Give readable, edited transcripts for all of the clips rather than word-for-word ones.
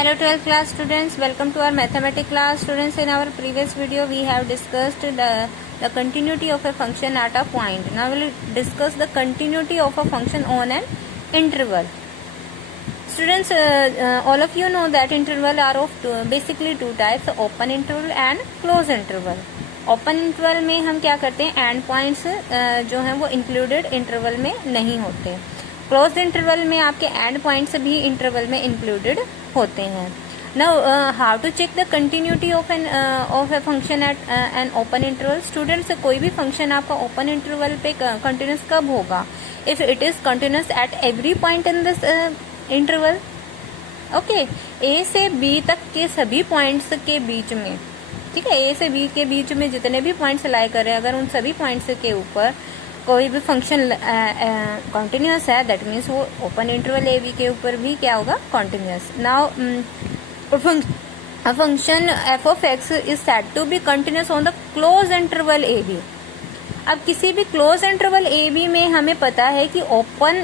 Hello 12th class students, welcome to our mathematics class. Students, in our previous video we have discussed the continuity of a function at a point. Now we will discuss the continuity of a function on an interval. Students, all of you know that interval are of basically two types, open interval and close interval. Open interval में हम क्या करते हैं, and points जो हैं वो included interval में नहीं होते. क्लोज इंटरवल में आपके एंड पॉइंट्स भी इंटरवल में इंक्लूडेड होते हैं. Now how to check the continuity of a function at an open interval. Students, कोई भी फंक्शन आपका ओपन इंटरवल पे कंटिन्यूस कब होगा? If it is continuous at every point in this interval. Okay, A से B तक के सभी पॉइंट्स के बीच में, ठीक है, ए से बी के बीच में जितने भी पॉइंट्स लाई कर रहे हैं, अगर उन सभी पॉइंट्स के ऊपर कोई भी फंक्शन कॉन्टिन्यूस है, दैट मीन्स वो ओपन इंटरवल ए बी के ऊपर भी क्या होगा, continuous. Now a function f of x is said to be continuous on the close interval a b. अब किसी भी क्लोज इंटरवल ए बी में हमें पता है कि ओपन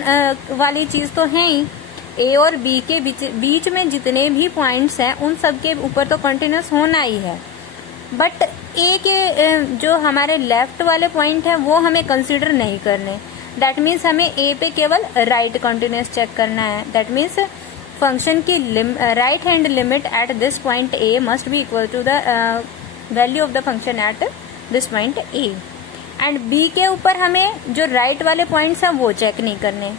वाली चीज तो है ही, ए और बी के बीच में जितने भी पॉइंट्स हैं उन सब के ऊपर तो कंटिन्यूस होना ही है. बट ए के जो हमारे लेफ्ट वाले पॉइंट है वो हमें कंसीडर नहीं करने. दैट मीन्स हमें ए पे केवल राइट कंटिन्यूस चेक करना है. दैट मीन्स फंक्शन की right hand limit at this point a must be equal to the value of the function at this point a. And b के ऊपर हमें जो राइट वाले पॉइंट्स हैं वो चेक नहीं करने,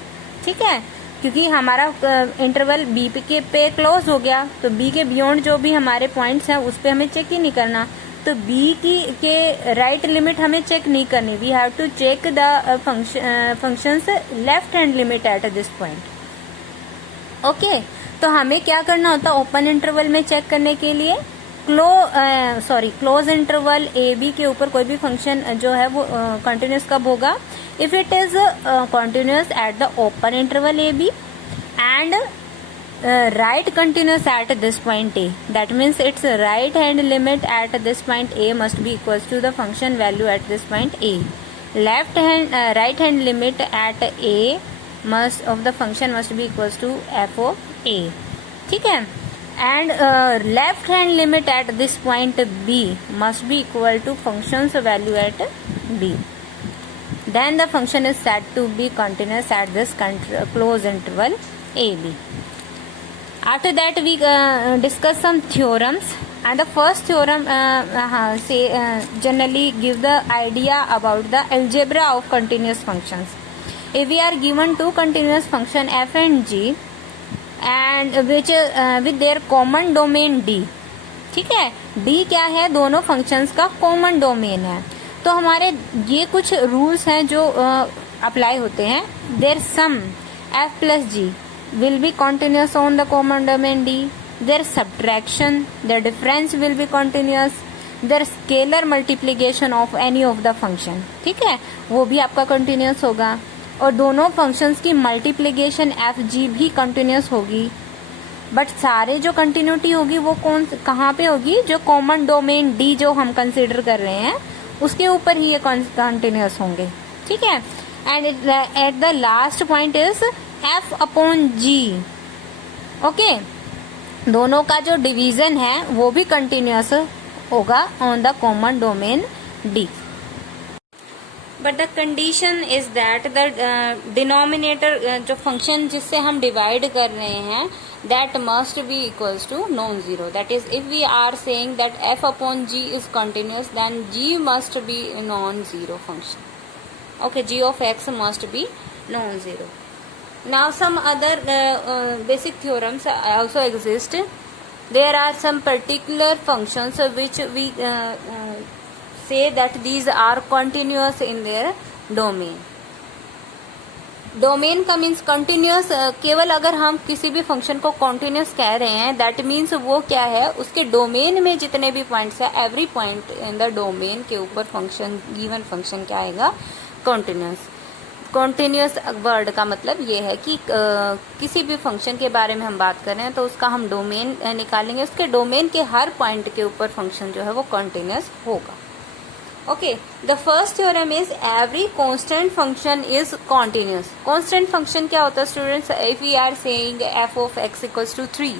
ठीक है, क्योंकि हमारा इंटरवल बी के पे क्लोज हो गया, तो बी के बियॉन्ड जो भी हमारे पॉइंट्स हैं उस पे हमें चेक ही नहीं करना. तो बी के राइट लिमिट हमें चेक नहीं करनी. We have to check the functions left hand limit at this point. Okay, तो हमें क्या करना होता है ओपन इंटरवल में चेक करने के लिए? क्लोज इंटरवल ए बी के ऊपर कोई भी फंक्शन जो है वो कंटिन्यूस कब होगा? If it is continuous at the open interval a b and right continuous at this point a. That means its right hand limit at this point a must be equals to the function value at this point a. Right hand limit at a of the function must be equals to f of a. ठीक है. And left hand limit at this point b must be equal to function's value at b. Then the function is said to be continuous at this close interval a b. After that we discuss some theorems, and the first theorem generally give the idea about the algebra of continuous functions. If we are given two continuous function f and g and which with their common domain d, ठीक है, d क्या है, दोनों functions का common domain है, तो हमारे ये कुछ rules हैं जो अप्लाई होते हैं. Their sum f plus g will be continuous on the common domain d. Their subtraction, their difference will be continuous. Their scalar multiplication of any of the function, ठीक है, वो भी आपका continuous होगा. और दोनों functions की multiplication f g भी continuous होगी. बट सारे जो continuity होगी वो कहाँ पे होगी? जो common domain d जो हम consider कर रहे हैं उसके ऊपर ही ये continuous होंगे, ठीक है. And at the last point is f upon g. Okay, दोनों का जो डिवीजन है वो भी कंटिन्यूस होगा on the common domain d. But the condition is that the denominator जो फंक्शन जिससे हम डिवाइड कर रहे हैं that must be equals to non zero. That is if we are saying that f upon g is continuous then g must be non zero function. Okay, g of x must be non-zero. Now some other basic theorems also exist. There are some particular functions which we say that these are continuous in their domain. Domain का means continuous. केवल अगर हम किसी भी function को continuous कह रहे हैं दैट मीन्स वो क्या है, उसके डोमेन में जितने भी पॉइंट्स है every point in the domain के ऊपर फंक्शन गिवन फंक्शन क्या आएगा, कंटिन्यूस. कंटिन्यूस वर्ड का मतलब ये है कि किसी भी फंक्शन के बारे में हम बात कर रहे हैं तो उसका हम डोमेन निकालेंगे, उसके डोमेन के हर पॉइंट के ऊपर फंक्शन जो है वो कंटिन्यूस होगा. Okay, the first theorem is every constant function is continuous. Constant function क्या होता है students? If we are saying f of x equals to 3,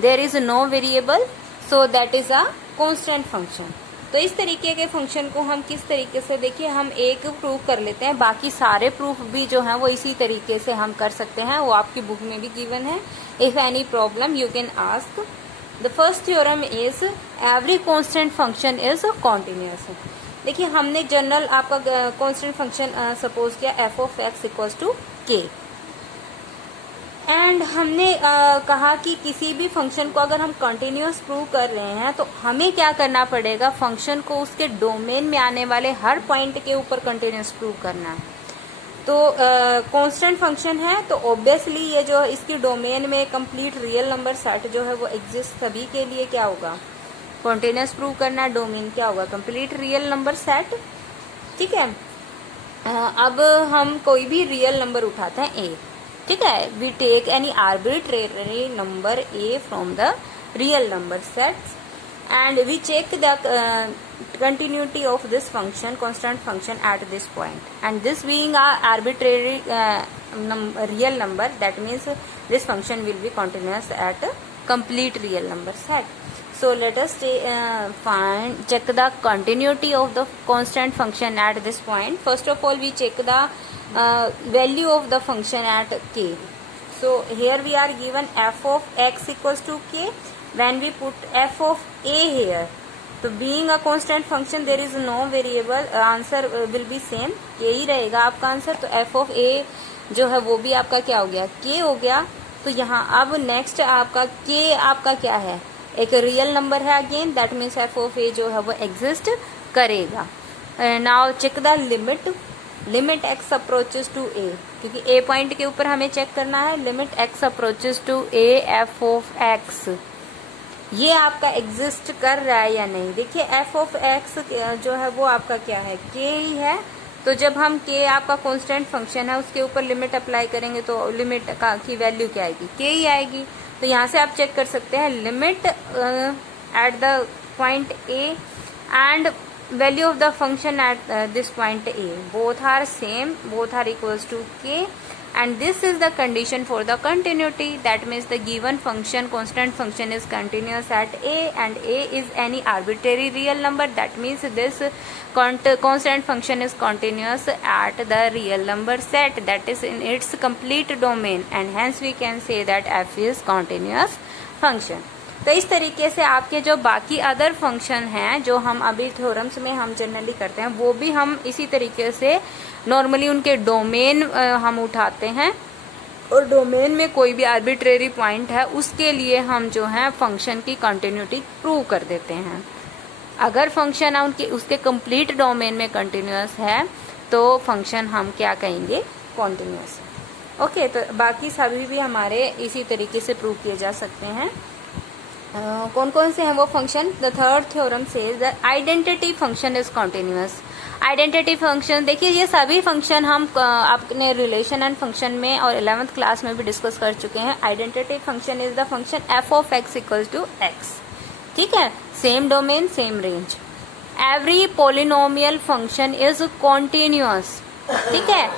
there is no variable, so that is a constant function. तो इस तरीके के function को हम किस तरीके से, देखिए हम एक प्रूव कर लेते हैं, बाकी सारे प्रूफ भी जो हैं वो इसी तरीके से हम कर सकते हैं, वो आपकी बुक में भी गिवन है। If any problem you can ask. The first theorem is every constant function is continuous. देखिए हमने जनरल आपका कांस्टेंट फंक्शन सपोज किया f of x equals to k, and हमने कहा कि किसी भी फंक्शन को अगर हम कंटिन्यूअस प्रूव कर रहे हैं तो हमें क्या करना पड़ेगा, फंक्शन को उसके डोमेन में आने वाले हर पॉइंट के ऊपर कंटिन्यूअस प्रूव करना है। तो कांस्टेंट फंक्शन है तो ऑब्वियसली ये जो इसकी डोमेन में कंप्लीट रियल नंबर सेट जो है वो एग्जिस्ट, सभी के लिए क्या होगा, कंटिन्यूअस प्रूव करना, डोमेन क्या होगा, कंप्लीट रियल नंबर सेट। ठीक है, अब हम कोई भी रियल नंबर उठाते हैं ए, ठीक है, we take any arbitrary number a from the real number sets and we check the continuity of this function, constant function at this point, and this being a arbitrary real number, that means this function will be continuous at complete real number set. So let us check the continuity of the constant function at this point. First of all we check the value of the function at k. So here we are given f of x equals to k. When we put f of a here, तो being a constant function there is no variable, answer will be same, k ही रहेगा आपका answer. तो f of a जो है वो भी आपका क्या हो गया, k हो गया। तो यहाँ अब नेक्स्ट आपका k आपका क्या है, एक रियल नंबर है again, that means f of a जो है वो एग्जिस्ट करेगा। Now check the limit x approaches to a, क्योंकि a पॉइंट के ऊपर हमें चेक करना है, limit x approaches to a f of x ये आपका एग्जिस्ट कर रहा है या नहीं। देखिए f ऑफ x जो है वो आपका क्या है, k ही है। तो जब हम k आपका कांस्टेंट फंक्शन है उसके ऊपर लिमिट अप्लाई करेंगे तो लिमिट की वैल्यू क्या आएगी, k ही आएगी। तो यहाँ से आप चेक कर सकते हैं limit at the point a and value of the function at this point a, both are same, both are equals to k, and this is the condition for the continuity, that means the given function, constant function is continuous at a and a is any arbitrary real number, that means this constant function is continuous at the real number set, that is in its complete domain, and hence we can say that f is continuous function. तो इस तरीके से आपके जो बाकी other function हैं जो हम अभी थ्योरम्स में हम जनरली करते हैं वो भी हम इसी तरीके से नॉर्मली उनके डोमेन हम उठाते हैं, और डोमेन में कोई भी आर्बिट्रेरी पॉइंट है उसके लिए हम जो है फंक्शन की कंटिन्यूटी प्रूव कर देते हैं। अगर फंक्शन है उसके कंप्लीट डोमेन में कंटिन्यूअस है तो फंक्शन हम क्या कहेंगे, कॉन्टिन्यूअस। ओके, तो बाकी सभी भी हमारे इसी तरीके से प्रूव किए जा सकते हैं। कौन कौन से हैं वो function, the third theorem says that identity function is continuous. Identity function, देखिए ये सभी फंक्शन हम अपने रिलेशन एंड फंक्शन में और 11th क्लास में भी डिस्कस कर चुके हैं। Identity function is the function f of x equals to x, ठीक है, same domain same range. Every polynomial function is continuous, ठीक है।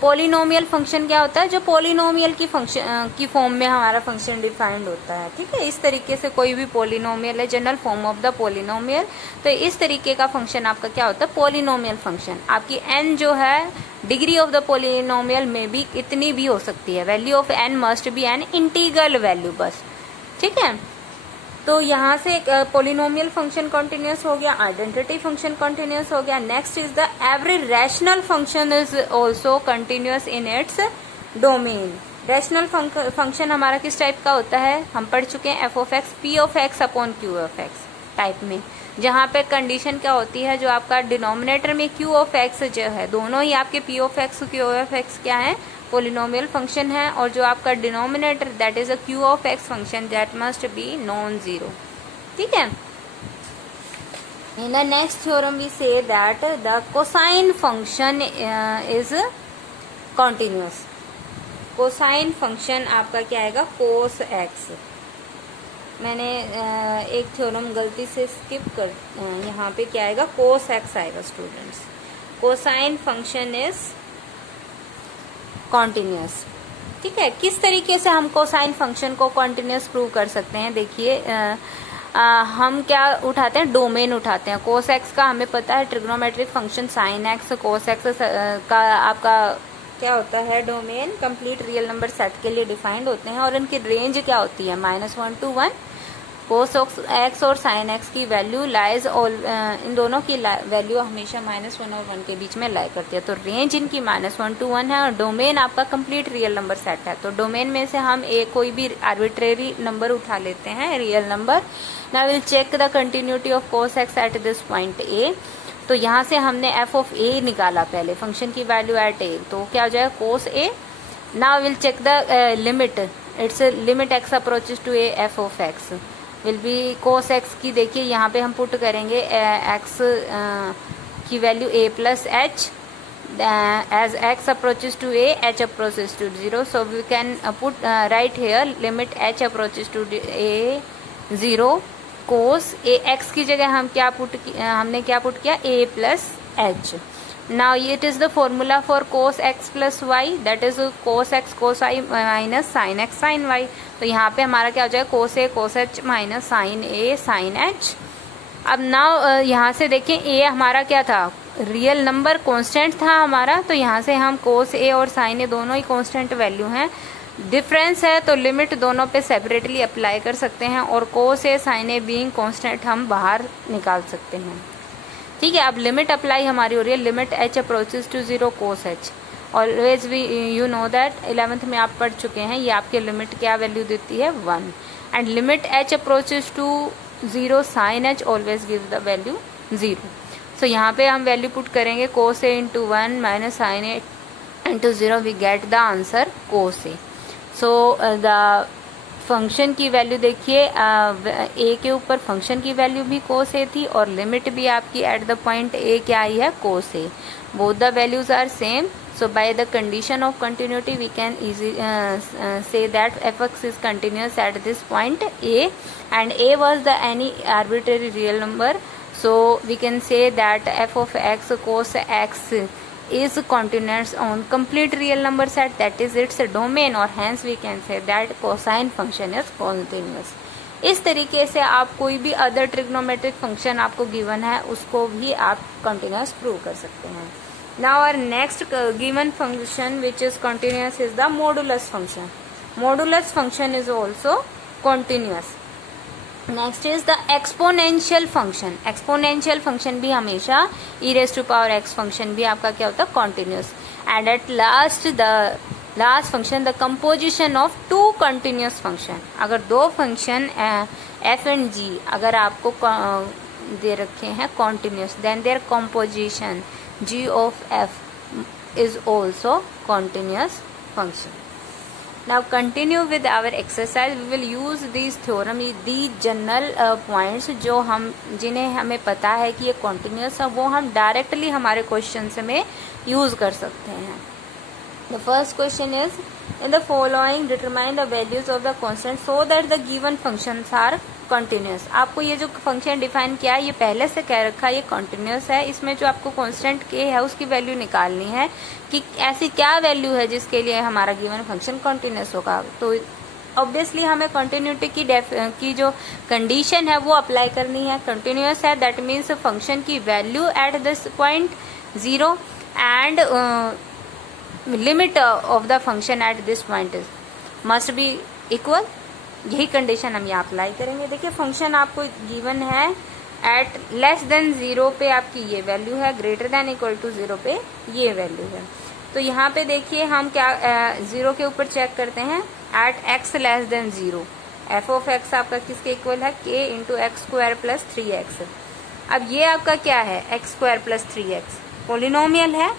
पोलिनोमियल फंक्शन क्या होता है, जो पोलिनोमियल की फंक्शन की फॉर्म में हमारा फंक्शन डिफाइंड होता है, ठीक है। इस तरीके से कोई भी पोलिनोमियल है, general form of the polynomial, तो इस तरीके का फंक्शन आपका क्या होता है, पोलिनोमियल फंक्शन। आपकी n जो है डिग्री ऑफ द पोलिनोमियल में भी इतनी भी हो सकती है, value of n must be an integral value बस, ठीक है। तो यहाँ से पोलिनोमियल फंक्शन कॉन्टिन्यूस हो गया, आइडेंटिटी फंक्शन कॉन्टिन्यूस हो गया। Next is the every rational function is also continuous in its domain. Rational function हमारा किस टाइप का होता है, हम पढ़ चुके हैं F of x P of x upon Q of x type में, जहाँ पे कंडीशन क्या होती है, जो आपका डिनोमिनेटर में क्यू ऑफ एक्स जो है, दोनों ही आपके p of x q of x क्या है, पोलिनोमियल फंक्शन है, और जो आपका denominator that is a q of x function that must be non zero, ठीक है। In the next theorem we say that the cosine function is continuous. Cosine function आपका क्या आएगा, कोस एक्स। मैंने एक थ्योरम गलती से स्किप कर, यहाँ पे क्या आएगा, कोस एक्स आएगा students. Cosine function is continuous, ठीक है। किस तरीके से हम कोसाइन फंक्शन को कॉन्टिन्यूस प्रूव कर सकते हैं, देखिए हम क्या उठाते हैं, डोमेन उठाते हैं। कोस एक्स का हमें पता है trigonometric function sine x cos x का आपका क्या होता है, domain complete real number set के लिए डिफाइंड होते हैं और इनकी रेंज क्या होती है, -1 to 1। कोस एक्स और साइन एक्स की वैल्यू लाइज इन दोनों की वैल्यू हमेशा -1 और 1 के बीच में लाई करती है। तो रेंज इनकी -1 to 1 है और डोमेन आपका कंप्लीट रियल नंबर सेट है। तो डोमेन में से हम कोई भी आर्बिट्रेरी नंबर उठा लेते हैं, real number. Now will check the continuity of cos x at this point a. तो यहाँ से हमने एफ ऑफ ए निकाला पहले, फंक्शन की वैल्यू एट ए, तो क्या हो जाएगा cos a. Now will check the limit, it's limit x approaches to a f of x will be cos x की, देखिए यहाँ पे हम पुट करेंगे एक्स की value a plus h, as x approaches to a h approaches to 0, so we can put right here limit h approaches to a 0 cos a x की जगह हम क्या हमने क्या पुट किया, ए plus h. Now it is the formula for cos x plus y, that is cos x cos y minus sine x sine y. तो यहाँ पे हमारा क्या हो जाएगा, cos a cos h minus sine a sine h. अब now यहाँ से देखें ए हमारा क्या था, रियल नंबर कांस्टेंट था हमारा, तो यहाँ से हम कोस ए और साइन ए दोनों ही कांस्टेंट वैल्यू हैं। डिफरेंस है तो लिमिट दोनों पे सेपरेटली अप्लाई कर सकते हैं और कोस ए साइन ए बीइंग कांस्टेंट हम बाहर निकाल सकते हैं। ठीक है, अब लिमिट अप्लाई हमारी हो रही है, limit h approaches to 0 cos h. Always we you know that 11th में आप पढ़ चुके हैं, ये आपके लिमिट क्या वैल्यू देती है 1, and limit h approaches to 0 sine h always give the value 0। So यहाँ पे हम वैल्यू पुट करेंगे cos a into 1 minus sine a into 0, we get the answer cos a. So the function की value देखिए a के ऊपर function की value भी कोस ए थी और लिमिट भी आपकी एट द पॉइंट ए क्या आई है, cos a. Both the values are same, so by the condition of continuity we can say that fx is continuous at this point a, and a was the any arbitrary real number, so we can say that f of x cos x is continuous on complete real number set, that is its domain, or hence we can say that cosine function is continuous। इस तरीके से आप कोई भी other trigonometric function आपको given है उसको भी आप कंटिन्यूस प्रूव कर सकते हैं। Now our next given function which is continuous is the modulus function. Modulus function is also continuous. Next is the exponential function. Exponential function भी हमेशा e raised to power x function भी आपका क्या होता है, continuous. And at last the last function, the composition of two continuous function. अगर दो function f and g अगर आपको दे रखे हैं continuous, then their composition g of f is also continuous function. Now continue with our exercise. We will use these theorem, these general points जो हम जिन्हें हमें पता है कि ये continuous है, वो हम directly हमारे questions में use कर सकते हैं। The first question is, in the following determine the values of the constant so that the given functions are continuous। आपको ये जो फंक्शन डिफाइन किया है ये पहले से कह रखा है, ये continuous है। इसमें जो आपको कांस्टेंट के है उसकी वैल्यू निकालनी है कि ऐसी क्या वैल्यू है जिसके लिए हमारा गिवन फंक्शन continuous होगा। तो ऑब्वियसली हमें कंटिन्यूटी की जो कंडीशन है वो अप्लाई करनी है। कंटिन्यूस है दैट मीन्स फंक्शन की value eight this point 0 and limit of the function at this point must be equal. यही कंडीशन हम यहाँ अप्लाई करेंगे। देखिए फंक्शन आपको गिवन है एट लेस देन 0 पे आपकी ये वैल्यू है, ग्रेटर देन इक्वल टू 0 पे ये वैल्यू है। तो यहाँ पे देखिए हम क्या 0 के ऊपर चेक करते हैं, at x less than 0 f of x आपका किसके इक्वल है, k into x square plus 3x। अब ये आपका क्या है, x square plus 3x polynomial है,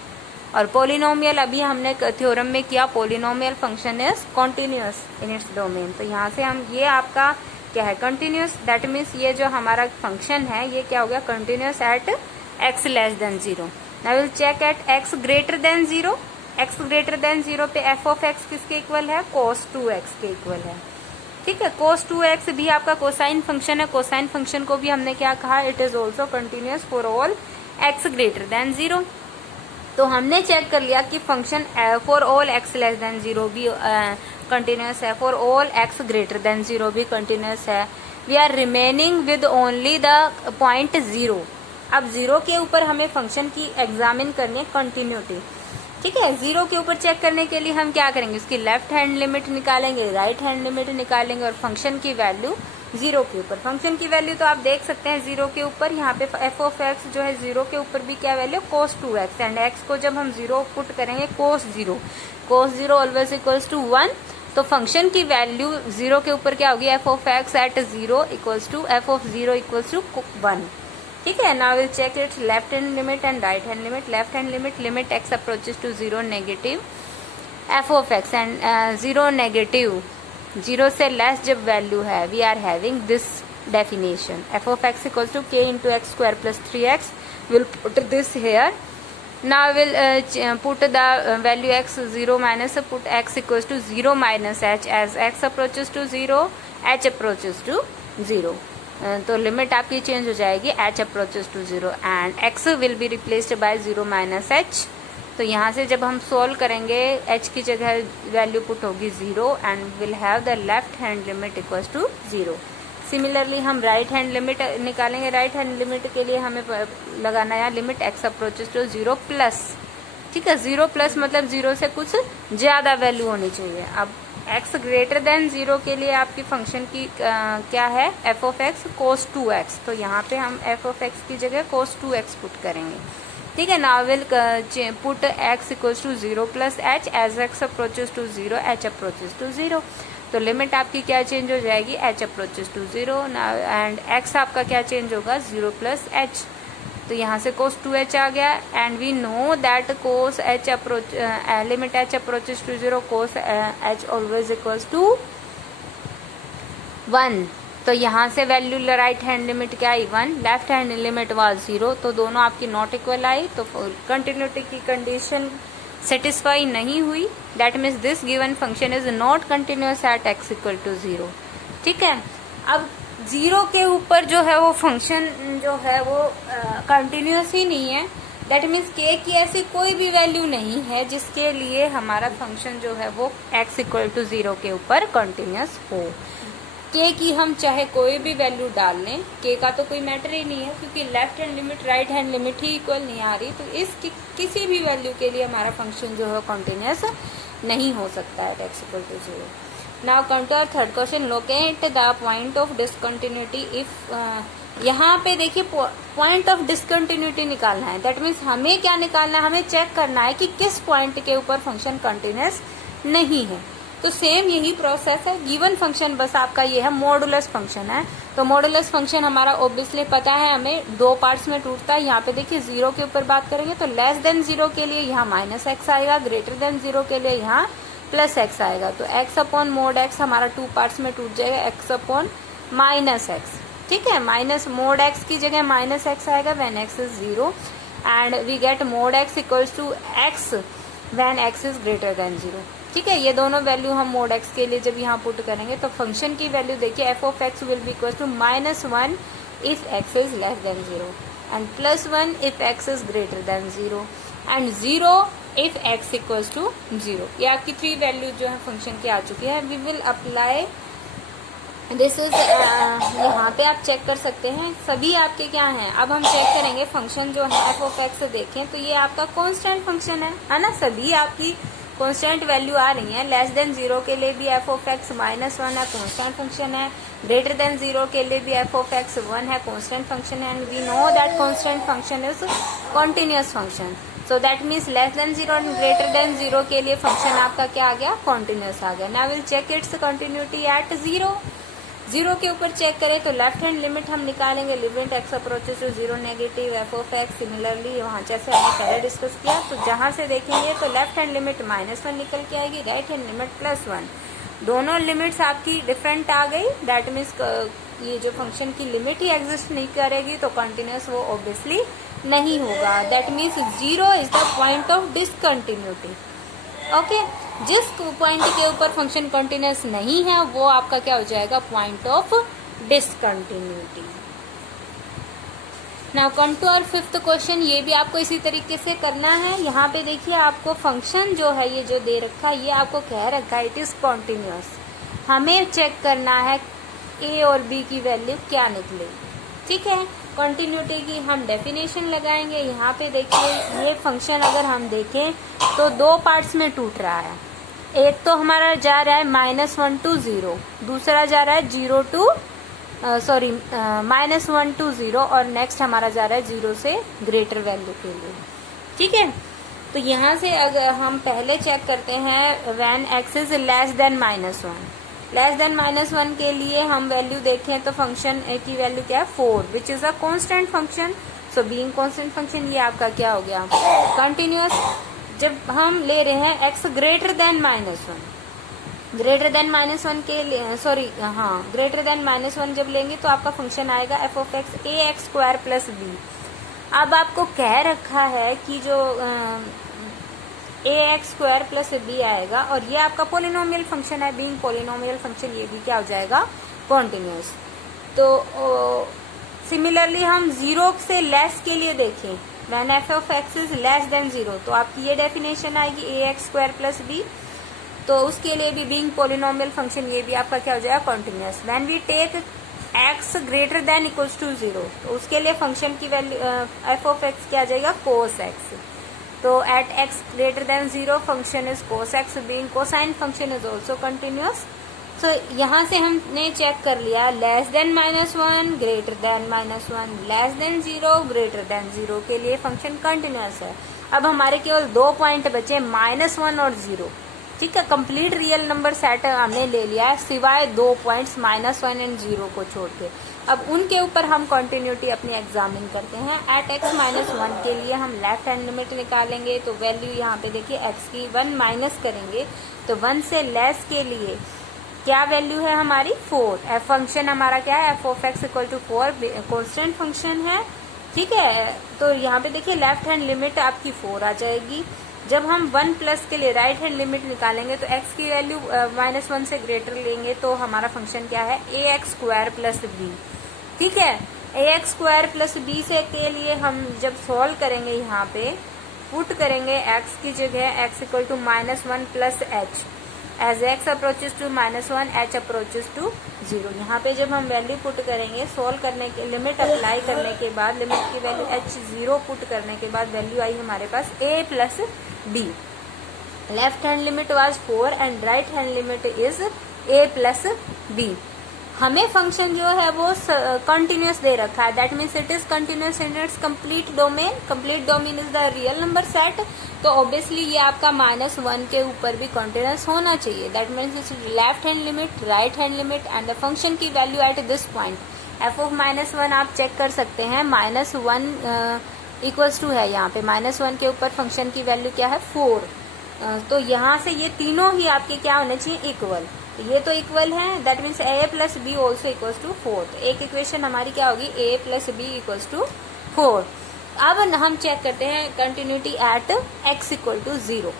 और पोलिनोमियल अभी हमने थ्योरम में किया, polynomial function is continuous in its domain. तो यहाँ से हम ये आपका क्या है, कंटिन्यूस, दैट मीन्स ये जो हमारा फंक्शन है ये क्या हो गया, continuous at x less than 0। Now will check at x greater than 0। x greater than 0 पे f ऑफ x किसके इक्वल है, cos 2x के इक्वल है। ठीक है, cos 2x भी आपका कोसाइन फंक्शन है। कोसाइन फंक्शन को भी हमने क्या कहा, it is also continuous for all x greater than 0। तो हमने चेक कर लिया कि function for all x less than 0 भी कंटिन्यूस है, for all x greater than 0 भी कंटिन्यूस है। We are remaining with only the point 0। अब 0 के ऊपर हमें फंक्शन की एग्जामिन करनी है कंटिन्यूटी, ठीक है। 0 के ऊपर चेक करने के लिए हम क्या करेंगे, उसकी लेफ्ट हैंड लिमिट निकालेंगे, राइट हैंड लिमिट निकालेंगे और फंक्शन की वैल्यू 0 के ऊपर, फंक्शन की वैल्यू तो आप देख सकते हैं 0 के ऊपर, यहाँ पे एफ ऑफ एक्स जो है 0 के ऊपर भी क्या value, cos 2x, and x को जब हम 0 पुट करेंगे cos 0 ऑलवेज इक्वल्स टू 1, तो फंक्शन की वैल्यू 0 के ऊपर क्या होगी, f of x at 0 equals to f of 0 equals to 1, ठीक है। Now will check its left hand limit and right hand limit. Left hand limit x approaches to 0 negative f of x and 0 negative 0 से less जब value है, we are having this definition, f of x equals to k into x square plus 3x, will put this hair. Now will put the value x 0 minus, put x equals to 0 minus h as x approaches to 0, h approaches to 0, तो limit आपकी change हो जाएगी h approaches to 0 and x will be replaced by 0 minus h। तो यहाँ से जब हम solve करेंगे h की जगह वैल्यू पुट होगी 0 and will have the left hand limit equals to 0। Similarly हम राइट हैंड लिमिट निकालेंगे। राइट हैंड लिमिट के लिए हमें लगाना है limit x approaches to 0 plus, ठीक है, 0 प्लस मतलब 0 से कुछ ज्यादा वैल्यू होनी चाहिए। अब x ग्रेटर देन 0 के लिए आपकी फंक्शन की क्या है, F of x cos 2x, तो यहाँ पे हम एफ ऑफ एक्स की जगह cos 2x पुट करेंगे, ठीक है। Now will put x equals to 0 plus h as x approaches to 0, h approaches to 0, तो लिमिट आपकी क्या चेंज हो जाएगी, h approaches to 0 and x आपका क्या चेंज होगा, 0 प्लस h, तो यहाँ से cos 2h आ गया and we know that cos h approach limit h approaches to 0, cos h always equals to 1, तो यहाँ से वैल्यू राइट हैंड लिमिट क्या आई 1, लेफ्ट हैंड लिमिट वाज 0, तो दोनों आपकी नॉट इक्वल आई, तो कंटिन्यूटी की कंडीशन सेटिस्फाई नहीं हुई, that means this given function is not continuous at x equal to 0, ठीक है। अब 0 के ऊपर जो है वो फंक्शन जो है वो कंटिन्यूअस ही नहीं है, दैट मीन्स k की ऐसी कोई भी वैल्यू नहीं है जिसके लिए हमारा फंक्शन जो है वो x इक्वल टू 0 के ऊपर कंटिन्यूअस हो। k की हम चाहे कोई भी वैल्यू डाल लें, k का तो कोई मैटर ही नहीं है क्योंकि left hand limit right hand limit ही इक्वल नहीं आ रही, तो इस किसी भी वैल्यू के लिए हमारा फंक्शन जो है कंटिन्यूअस नहीं हो सकता है x equal to 0। Now come to our third question, locate the point of discontinuity if, यहाँ पे देखिए पॉइंट ऑफ डिसकंटिन्यूटी निकालना है, दैट मीन्स हमें क्या निकालना है, हमें चेक करना है कि किस पॉइंट के ऊपर फंक्शन कंटिन्यूअस नहीं है। तो सेम यही प्रोसेस है, गिवन फंक्शन बस आपका ये है मॉडुलस फंक्शन है, तो मॉडुलस फंक्शन हमारा ऑब्वियसली पता है हमें 2 पार्ट्स में टूटता है। यहाँ पे देखिए 0 के ऊपर बात करेंगे तो लेस देन 0 के लिए यहाँ माइनस एक्स आएगा, ग्रेटर देन 0 के लिए यहाँ प्लस एक्स आएगा, तो x अपॉन मोड x हमारा 2 पार्ट्स में टूट जाएगा, x अपॉन माइनस एक्स, ठीक है, माइनस मोड x की जगह माइनस एक्स आएगा when x is 0 and we get mod x equals to x when x is greater than 0, ठीक है। ये दोनों वैल्यू हम मोड x के लिए जब यहाँ पुट करेंगे तो फंक्शन की वैल्यू देखिए f of x will be equal to -1 if x is less than 0 and +1 if x is greater than 0 and 0 if x equals to 0। ये आपकी 3 वैल्यू जो है फंक्शन की आ चुकी है। We will apply this is, यहाँ पे आप चेक कर सकते हैं सभी आपके क्या हैं। अब हम चेक करेंगे फंक्शन जो है एफ ऑफ एक्स देखें तो ये आपका कांस्टेंट फंक्शन है ना, सभी आपकी कांस्टेंट वैल्यू आ रही है। लेस देन 0 के लिए भी एफ ऑफ एक्स -1 है, कांस्टेंट फंक्शन है, ग्रेटर देन 0 के लिए भी एफ ऑफ एक्स 1 है, कांस्टेंट फंक्शन है, and we know that constant function is continuous function, so that means less than 0 and greater than 0 के लिए फंक्शन आपका क्या आ गया, कॉन्टिन्यूअस आ गया। Now will check its continuity at 0 के ऊपर चेक करें तो लेफ्ट हैंड लिमिट हम निकालेंगे, limit x approaches to 0 negative f of x, similarly वहाँ जैसे हमने पहले डिस्कस किया, तो जहाँ से देखेंगे तो लेफ्ट हैंड लिमिट -1 निकल के आएगी, राइट हैंड लिमिट +1, दोनों लिमिट्स आपकी डिफरेंट आ गई, दैट मीन्स ये जो फंक्शन की लिमिट ही एग्जिस्ट नहीं करेगी तो कंटिन्यूस वो ऑब्वियसली नहीं होगा, that means 0 is the point of discontinuity. Okay, जिस पॉइंट के ऊपर फंक्शन कंटिन्यूस नहीं है वो आपका क्या हो जाएगा, point of discontinuity. Now come to our fifth question. ये भी आपको इसी तरीके से करना है। यहाँ पे देखिए आपको फंक्शन जो है ये जो दे रखा है ये आपको कह रखा है इट इज कॉन्टिन्यूअस। हमें चेक करना है ए और बी की वैल्यू क्या निकलेगी। ठीक है, कॉन्टिन्यूटी की हम डेफिनेशन लगाएंगे। यहाँ पे देखिए ये फंक्शन अगर हम देखें तो दो पार्ट्स में टूट रहा है। एक तो हमारा जा रहा है -1 to 0, दूसरा जा रहा है -1 to 0 और नेक्स्ट हमारा जा रहा है 0 से ग्रेटर वैल्यू के लिए। ठीक है, तो यहाँ से अगर हम पहले चेक करते हैं when x is less than -1 के लिए हम वैल्यू देखें तो फंक्शन की वैल्यू क्या है 4 which is a constant function. So being constant function ये आपका क्या हो गया कंटिन्यूअस। जब हम ले रहे हैं x ग्रेटर देन -1 के लिए ग्रेटर देन -1 जब लेंगे तो आपका फंक्शन आएगा f of x ax² + b। अब आपको कह रखा है कि जो ax² + b आएगा और ये आपका पोलिनोमियल फंक्शन है। बीइंग पोलिनोमियल फंक्शन ये भी क्या हो जाएगा कॉन्टिन्यूअस। तो सिमिलरली हम 0 से लेस के लिए देखें when f of x is less than 0 तो आपकी ये डेफिनेशन आएगी ax² + b। तो उसके लिए भी बीइंग पोलिनोमियल फंक्शन ये भी आपका क्या हो जाएगा continuous. When we take x greater than equals to 0 तो उसके लिए फंक्शन की वैल्यू f of x क्या आ जाएगा cos x। तो at x greater than 0 function is cos x being cosine function is also continuous. So यहाँ से हमने चेक कर लिया less than -1 greater than -1 less than 0 greater than 0 के लिए फंक्शन कंटिन्यूअस है। अब हमारे केवल 2 पॉइंट बचे -1 और 0। ठीक है, कंप्लीट रियल नंबर सेट हमने ले लिया है सिवाय 2 पॉइंट्स -1 एंड 0 को छोड़ के। अब उनके ऊपर हम कंटिन्यूटी अपनी एग्जामिन करते हैं। एट x -1 के लिए हम लेफ्ट हैंड लिमिट निकालेंगे तो वैल्यू यहाँ पे देखिए x की 1 माइनस करेंगे तो 1 से लेस के लिए क्या वैल्यू है हमारी 4। एफ फंक्शन हमारा क्या है f of x = 4 constant function है। ठीक है, तो यहाँ पे देखिए लेफ्ट हैंड लिमिट आपकी 4 आ जाएगी। जब हम 1+ के लिए राइट हैंड लिमिट निकालेंगे तो x की वैल्यू -1 से ग्रेटर लेंगे तो हमारा फंक्शन क्या है ax² + b। ठीक है, ax² + b से के लिए हम जब सॉल्व करेंगे यहाँ पे पुट करेंगे x की जगह x = -1 + h as x approaches to -1 h approaches to 0। यहाँ पे जब हम वैल्यू पुट करेंगे सोल्व करने के लिमिट अप्लाई करने के बाद लिमिट की वैल्यू h0 पुट करने के बाद वैल्यू आई हमारे पास a + b। Left hand limit was 4 and right hand limit is a + b। हमें फंक्शन जो है वो कंटिन्यूअस दे रखा है। That means it is continuous in its complete domain. Complete domain is the real number set. तो obviously ये आपका -1 के ऊपर भी कंटिन्यूअस होना चाहिए। That means it's left hand limit right hand limit and the function की value eight this point f of -1 आप चेक कर सकते हैं -1 इक्वल्स टू है। यहाँ पे -1 के ऊपर फंक्शन की वैल्यू क्या है 4। तो यहाँ से ये तीनों ही आपके क्या होने चाहिए इक्वल। ये तो इक्वल है that means a + b also equals to 4। तो एक इक्वेशन हमारी क्या होगी a + b इक्वल्स टू 4। अब हम चेक करते हैं कंटिन्यूटी एट x = 0।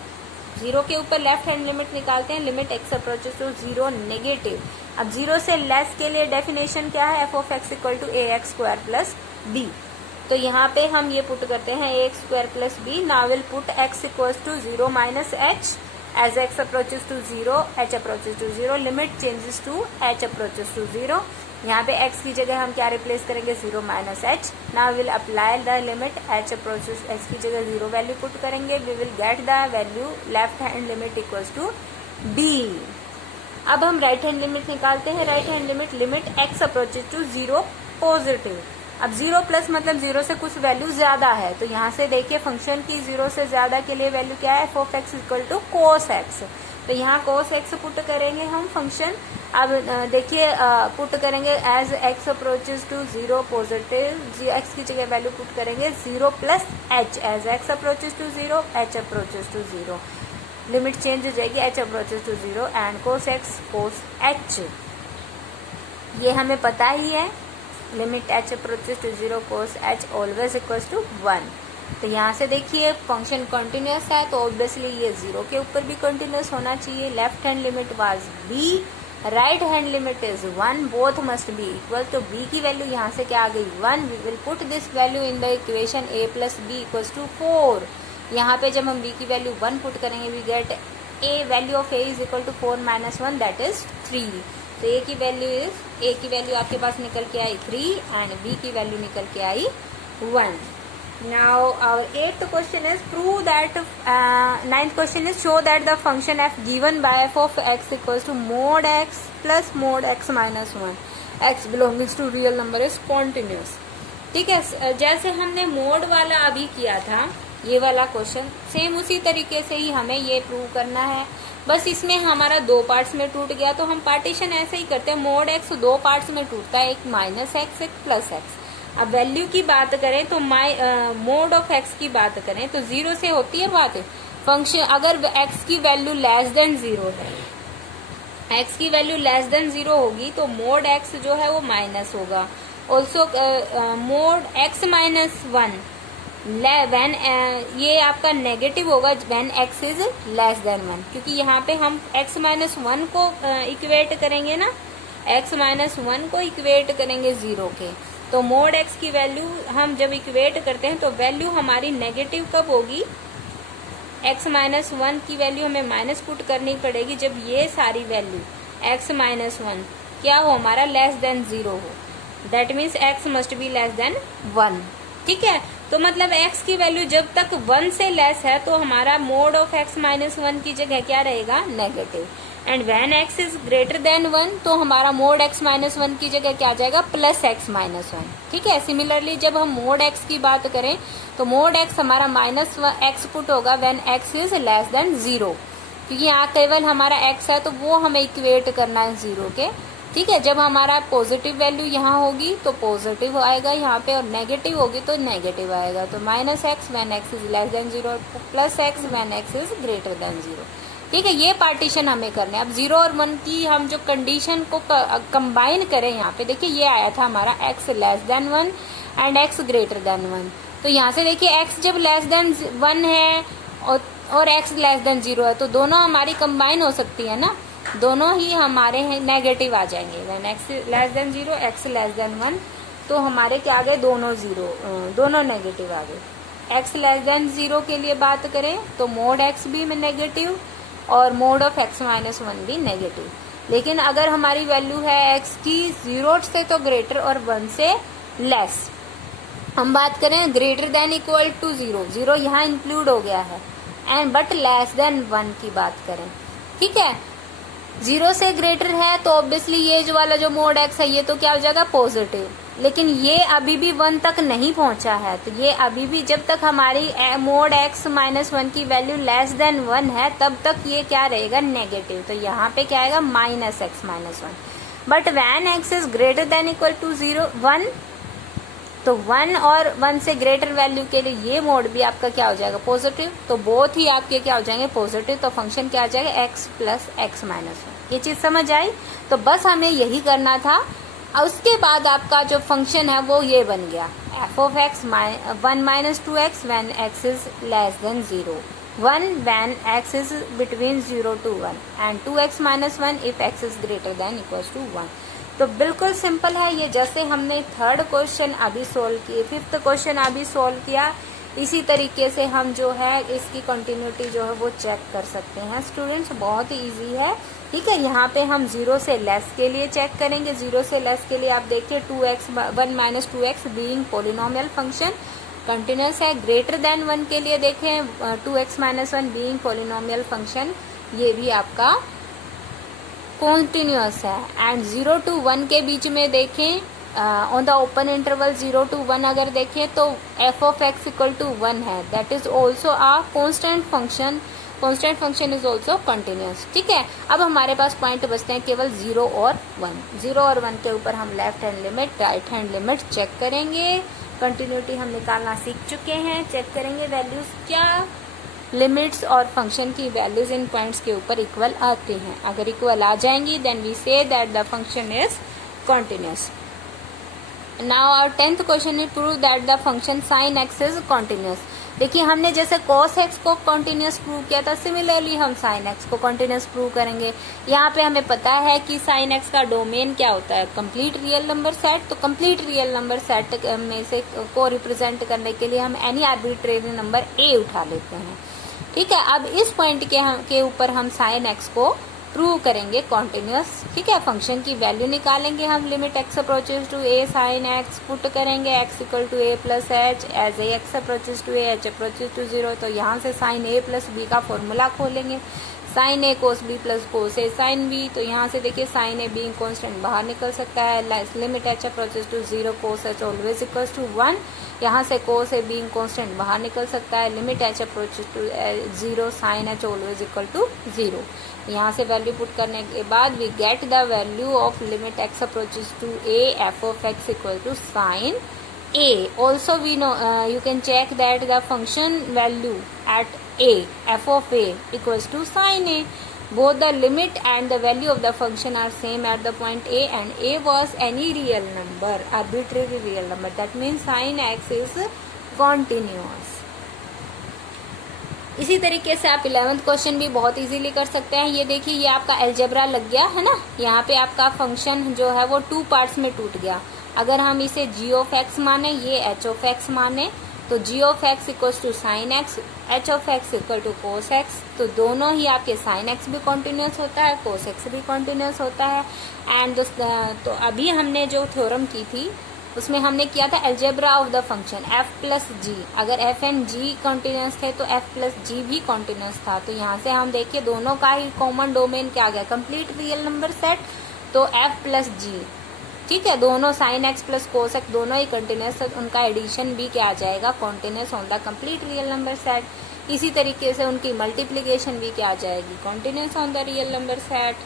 0 के ऊपर लेफ्ट हैंड लिमिट निकालते हैं limit x approaches to 0 negative. अब 0 से लेस के लिए डेफिनेशन क्या है f of x = ax² + b। तो यहाँ पे हम ये पुट करते हैं ax² + b। Now will put x = 0 - h as x approaches to 0 h approaches to 0 limit changes to h approaches to 0। यहाँ पे x की जगह हम क्या रिप्लेस करेंगे 0 - h। Now will apply the limit h approaches h की जगह 0 value put करेंगे। We will get the value left hand limit equals to b। अब हम राइट हैंड लिमिट निकालते हैं। Right hand limit x approaches to 0 positive. अब 0+ मतलब 0 से कुछ वैल्यू ज्यादा है। तो यहाँ से देखिए फंक्शन की 0 से ज्यादा के लिए वैल्यू क्या है f of x = cos x। तो यहाँ cos x पुट करेंगे हम फंक्शन। अब देखिए पुट करेंगे as x approaches to 0 positive. x की जगह वैल्यू पुट करेंगे 0 + h as x approaches to 0 h approaches to 0। Limit change हो जाएगी h approaches to 0 and cos x cos h। ये हमें पता ही है limit h approaches to 0 cos h always equals to 1। तो यहाँ से देखिए फंक्शन कंटिन्यूअस है तो ऑब्वियसली ये 0 के ऊपर भी कंटिन्यूअस होना चाहिए। Left hand limit was b right hand limit is 1, both must be equal. तो b की वैल्यू यहाँ से क्या आ गई 1, we will put this value in the equation a plus b equals to 4। यहाँ पे जब हम b की वैल्यू 1 पुट करेंगे we get a value of a is equal to 4 minus 1 that is 3। तो a की वैल्यू आपके पास निकल के आई 3 एंड b की वैल्यू निकल के आई 1। Now our 8th question is prove that 9th question is show that the function f given by f of x equals to mod x plus mod x minus 1 x belongs to real number is continuous। ठीक है, जैसे हमने mode वाला अभी किया था ये वाला क्वेश्चन, सेम उसी तरीके से ही हमें ये प्रूव करना है। बस इसमें हमारा 2 पार्ट्स में टूट गया, तो हम पार्टीशन ऐसे ही करते हैं, मोड एक्स 2 पार्ट्स में टूटता है, एक माइनस एक्स एक प्लस एक्स। अब वैल्यू की बात करें तो मोड ऑफ एक्स की बात करें तो 0 से होती है बात। फंक्शन अगर एक्स की वैल्यू लेस देन 0 है, एक्स की वैल्यू लेस देन 0 होगी तो मोड एक्स जो है वो माइनस होगा। Also mode x minus 1 when ये आपका नेगेटिव होगा when x is less than 1, क्योंकि यहाँ पे हम एक्स माइनस 1 को इक्वेट करेंगे ना, एक्स माइनस 1 को इक्वेट करेंगे 0 के। तो मोड एक्स की वैल्यू हम जब इक्वेट करते हैं तो वैल्यू हमारी नेगेटिव कब होगी, एक्स माइनस 1 की वैल्यू हमें माइनस पुट करनी पड़ेगी जब ये सारी वैल्यू एक्स माइनस 1 क्या हो हमारा लेस देन 0 हो। That means x must be less than 1। ठीक है, तो मतलब x की वैल्यू जब तक 1 से लेस है तो हमारा मोड ऑफ x माइनस 1 की जगह क्या रहेगा negative, and when x is greater than 1 तो हमारा मोड x माइनस 1 की जगह क्या आ जाएगा प्लस x माइनस 1। ठीक है, सिमिलरली जब हम मोड x की बात करें तो मोड x हमारा माइनस x पुट होगा when x is less than 0, क्योंकि यहाँ केवल हमारा x है तो वो हमें इक्वेट करना है 0 के। ठीक है, जब हमारा पॉजिटिव वैल्यू यहाँ होगी तो पॉजिटिव आएगा यहाँ पे, और नेगेटिव होगी तो नेगेटिव आएगा। तो minus x when x is less than 0, plus x when x is greater than 0। ठीक है, ये पार्टीशन हमें करना है। अब 0 और 1 की हम जो कंडीशन को कंबाइन करें यहाँ पे देखिए ये आया था हमारा x less than 1 and x greater than 1। तो यहाँ से देखिए x जब लेस देन 1 है और x लेस देन 0 है तो दोनों हमारी कंबाइन हो सकती है ना, दोनों ही हमारे नेगेटिव आ जाएंगे। When x less than 0 x less than 1 तो हमारे क्या आ गए दोनों 0, दोनों नेगेटिव आ गए। x लेस देन 0 के लिए बात करें तो मोड x भी नेगेटिव और मोड ऑफ x माइनस 1 भी नेगेटिव। लेकिन अगर हमारी वैल्यू है x की 0 से तो ग्रेटर और 1 से लेस, हम बात करें ग्रेटर देन इक्वल टू 0, 0 यहाँ इंक्लूड हो गया है, एंड बट लेस देन 1 की बात करें। ठीक है, 0 से ग्रेटर है तो ऑब्वियसली ये जो वाला जो मोड x है ये तो क्या हो जाएगा पॉजिटिव, लेकिन ये अभी भी 1 तक नहीं पहुंचा है तो ये अभी भी जब तक हमारी मोड x माइनस 1 की वैल्यू लेस देन 1 है तब तक ये क्या रहेगा नेगेटिव। तो यहाँ पे क्या आएगा minus x minus 1। But when x is greater than equal to 1 तो 1 और 1 से ग्रेटर वैल्यू के लिए ये मोड भी आपका क्या हो जाएगा पॉजिटिव, तो बोथ ही आपके क्या हो जाएंगे पॉजिटिव। तो फंक्शन क्या आ जाएगा x प्लस एक्स माइनस 1। ये चीज समझ आई? तो बस हमें यही करना था। उसके बाद आपका जो फंक्शन है वो ये बन गया f of x 1 minus 2x when x is less than 0, 1 when x is between 0 to 1 and 2x minus 1 if x is greater than equals to 1। तो बिल्कुल सिंपल है ये, जैसे हमने 3rd क्वेश्चन अभी सोल्व किए, 5th क्वेश्चन अभी solve किया, इसी तरीके से हम जो है इसकी कंटिन्यूटी जो है वो चेक कर सकते हैं स्टूडेंट्स। बहुत ही ईजी है। ठीक है, यहाँ पे हम 0 से लेस के लिए चेक करेंगे। 0 से लेस के लिए आप देखिए 1 minus 2x being polynomial function continuous है। ग्रेटर देन 1 के लिए देखें 2x minus 1 being polynomial function, ये भी आपका कॉन्टिन्यूस है। एंड 0 to 1 के बीच में देखें on the open interval 0 to 1 अगर देखें तो f of x equal to 1 है, that is also a constant function. Constant function is also continuous. ठीक है, अब हमारे पास पॉइंट बचते हैं केवल 0 और 1। 0 और 1 के ऊपर हम left hand limit right hand limit check करेंगे। कंटिन्यूटी हम निकालना सीख चुके हैं। चेक करेंगे वैल्यूज क्या लिमिट्स और फंक्शन की वैल्यूज इन पॉइंट्स के ऊपर इक्वल आती हैं। अगर इक्वल आ जाएंगी then we say that the function is continuous. Now our 10th question is prove that the function sin x is continuous। देखिए हमने जैसे cos x को कॉन्टिन्यूस प्रूव किया था, सिमिलरली हम sin x को कॉन्टिन्यूस प्रूव करेंगे। यहाँ पे हमें पता है कि sin x का डोमेन क्या होता है, कंप्लीट रियल नंबर सेट। तो कंप्लीट रियल नंबर सेट में से को रिप्रेजेंट करने के लिए हम एनी आर्बिट्रेरी नंबर a उठा लेते हैं। ठीक है, अब इस पॉइंट के ऊपर हम sin x को प्रूव करेंगे कॉन्टिन्यूस। ठीक है, फंक्शन की वैल्यू निकालेंगे हम, limit x approaches to a sin x put करेंगे x equal to a plus h, as a x approaches to a h approaches to 0। तो यहाँ से sin a प्लस b का फॉर्मूला खोलेंगे, sin a cos b plus cos a sin b। तो यहाँ से देखिए sin a बीइंग कांस्टेंट बाहर निकल सकता है, limit h approaches to 0 cos h always equals to 1। यहाँ से cos a बीइंग कांस्टेंट बाहर निकल सकता है, limit h approaches to 0 sin h always equal to 0। यहाँ से वैल्यू पुट करने के बाद we get the value of limit x approaches to a f of x equal to sin a। Also we know you can check that the function value at a f of a equals to sin a। both the limit and the value of the function are same at the point a, and a was any real number, arbitrary real number, that means sin x is continuous। इसी तरीके से आप 11th question भी बहुत easily कर सकते हैं। ये देखिए ये आपका अलजेब्रा लग गया है ना, यहाँ पे आपका फंक्शन जो है वो 2 पार्ट्स में टूट गया। अगर हम इसे g ऑफ x माने, ये h ऑफ x माने, तो g of x equals to sine एक्स, h of x equal to cos x। तो दोनों ही आपके साइन x भी कॉन्टिन्यूस होता है, कोस x भी कॉन्टिन्यूस होता है। एंड तो अभी हमने जो थ्योरम की थी उसमें हमने किया था algebra of the function f plus g. अगर f एंड g कॉन्टिन्यूस थे तो f प्लस जी भी कॉन्टिन्यूस था। तो यहाँ से हम देखिए दोनों का ही कॉमन डोमेन क्या आ गया, कंप्लीट रियल नंबर सेट। तो f प्लस जी, ठीक है, दोनों sine x plus cos x दोनों ही कंटिन्यूस, उनका एडिशन भी क्या आ जाएगा, continuous on the complete real number set. इसी तरीके से उनकी मल्टीप्लिकेशन भी क्या आ जाएगी, continuous on the real number set.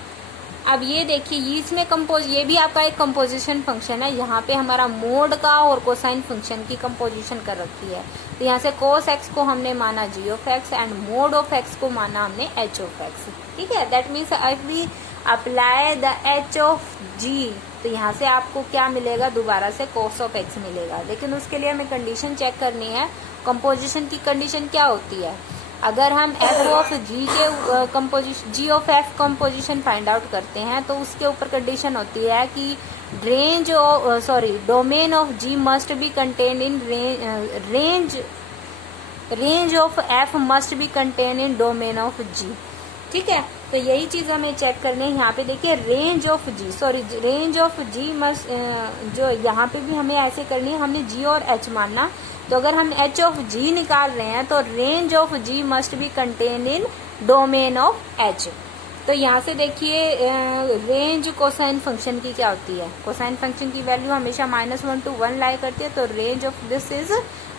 अब ये देखिए इसमें ये भी आपका एक कंपोजिशन फंक्शन है। यहाँ पे हमारा मोड का और कोसाइन फंक्शन की कंपोजिशन कर रखी है। तो यहाँ से कोस एक्स को हमने माना g of x and mod of x को माना हमने एच ऑफ एक्स। ठीक है, that means if we apply the h of g, तो यहाँ से आपको क्या मिलेगा, दोबारा से कोस ऑफ एक्स मिलेगा। लेकिन उसके लिए हमें कंडीशन चेक करनी है। कंपोजिशन की कंडीशन क्या होती है, अगर हम एफ ऑफ जी के composition, g of f composition find out करते हैं तो उसके ऊपर कंडीशन होती है कि domain of g must be contain in range of f must be contain in domain of g. ठीक है, तो यही चीज हमें चेक करनी है। यहाँ पे देखिए रेंज ऑफ जी मस्ट, जो यहाँ पे भी हमें ऐसे करनी है, हमने जी और एच मानना। तो अगर हम एच ऑफ जी निकाल रहे हैं तो range of g must be contain in domain of h. तो यहाँ से देखिए रेंज कोसाइन फंक्शन की क्या होती है, कोसाइन फंक्शन की वैल्यू हमेशा -1 to 1 लाई करती है। तो range of this is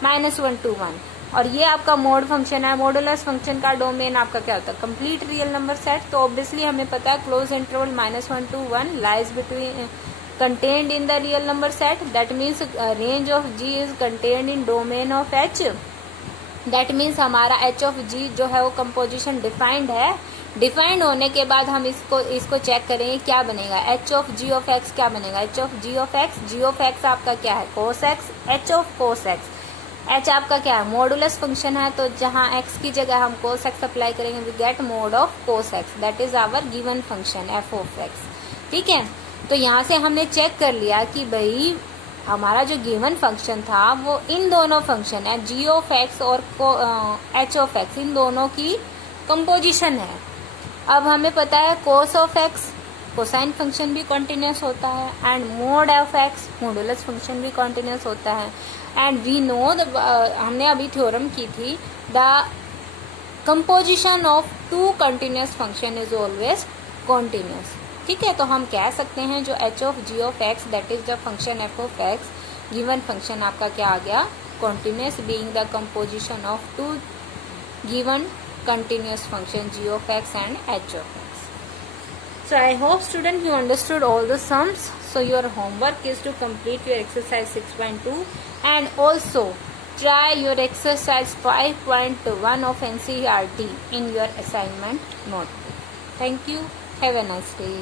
-1 to 1। और ये आपका मोड फंक्शन है। मॉडुलस फंक्शन का डोमेन आपका क्या होता है, कंप्लीट रियल नंबर सेट। तो ऑब्वियसली हमें पता है close interval -1 to 1 lies between contained in the real number set, that means range of g is contained in domain of h। that means हमारा h of g जो है वो composition defined है। Defined होने के बाद हम इसको चेक करेंगे क्या बनेगा, h of g of x क्या बनेगा, h of g of x आपका क्या है, cos x, h of cos x। h आपका क्या है, मॉडुलस फंक्शन है। तो जहाँ x की जगह हम cos x अप्लाई करेंगे, we get mod of cos x, that is our given function f of x। ठीक है, तो यहाँ से हमने चेक कर लिया कि भाई हमारा जो गिवन फंक्शन था वो इन दोनों फंक्शन है, जी ऑफ एक्स और एच ऑफ एक्स, इन दोनों की कंपोजिशन है। अब हमें पता है cos of x, cosine function भी कॉन्टिन्यूस होता है, and mod of x, modulus function भी कॉन्टिन्यूस होता है। एंड वी नो हमने अभी थ्योरम की थी, the composition of two continuous function is always continuous. ठीक है, तो हम कह सकते हैं जो h of g of x that is the function f of x, given function आपका क्या आ गया, continuous being the composition of two given continuous function g of x and h of x। So I hope student you understood all the sums. So your homework is to complete your exercise 6.2 and also try your exercise 5.1 of NCERT in your assignment notebook. Thank you. Have a nice day.